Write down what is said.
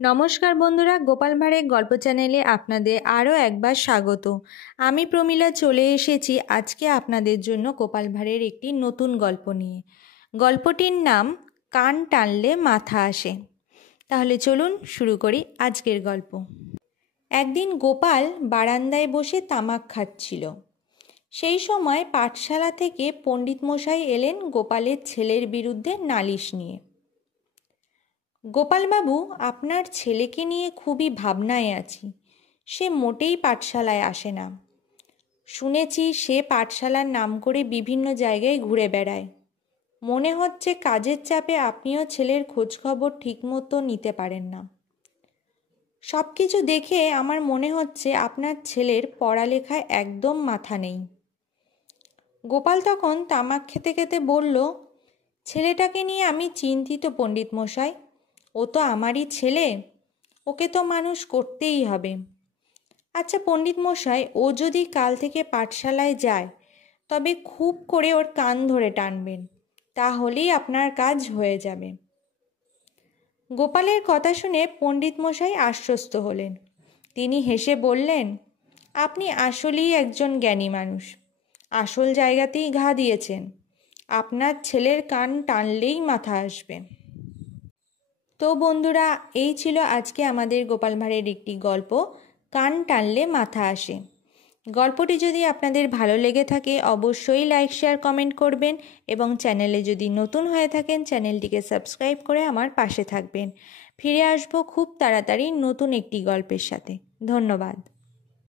নমস্কার বন্ধুরা, গোপাল ভাঁড়ের গল্প চ্যানেলে আপনাদের আরও একবার স্বাগত। আমি প্রমীলা চলে এসেছি আজকে আপনাদের জন্য গোপাল ভাঁড়ের একটি নতুন গল্প নিয়ে। গল্পটির নাম কান টানলে মাথা আসে। তাহলে চলুন শুরু করি আজকের গল্প। একদিন গোপাল বারান্দায় বসে তামাক খাচ্ছিল। সেই সময় পাঠশালা থেকে পণ্ডিত মশাই এলেন গোপালের ছেলের বিরুদ্ধে নালিশ নিয়ে। গোপালবাবু, আপনার ছেলেকে নিয়ে খুবই ভাবনায় আছি। সে মোটেই পাঠশালায় আসে না। শুনেছি সে পাঠশালার নাম করে বিভিন্ন জায়গায় ঘুরে বেড়ায়। মনে হচ্ছে কাজের চাপে আপনিও ছেলের খোঁজখবর ঠিকমতো নিতে পারেন না। সব কিছু দেখে আমার মনে হচ্ছে আপনার ছেলের পড়ালেখায় একদম মাথা নেই। গোপাল তখন তামাক খেতে খেতে বলল, ছেলেটাকে নিয়ে আমি চিন্তিত পণ্ডিত মশাই। ও তো আমারই ছেলে, ওকে তো মানুষ করতেই হবে। আচ্ছা পণ্ডিত মশাই, ও যদি কাল থেকে পাঠশালায় যায় তবে খুব করে ওর কান ধরে টানবেন, তাহলেই আপনার কাজ হয়ে যাবে। গোপালের কথা শুনে পণ্ডিত মশাই আশ্বস্ত হলেন। তিনি হেসে বললেন, আপনি আসলেই একজন জ্ঞানী মানুষ। আসল জায়গাতেই ঘা দিয়েছেন। আপনার ছেলের কান টানলেই মাথা আসবে। তো বন্ধুরা, এই ছিল আজকে আমাদের গোপাল ভাঁড়ের একটি গল্প, কান টানলে মাথা আসে। গল্পটি যদি আপনাদের ভালো লেগে থাকে অবশ্যই লাইক, শেয়ার, কমেন্ট করবেন এবং চ্যানেলে যদি নতুন হয়ে থাকেন চ্যানেলটিকে সাবস্ক্রাইব করে আমার পাশে থাকবেন। ফিরে আসবো খুব তাড়াতাড়ি নতুন একটি গল্পের সাথে। ধন্যবাদ।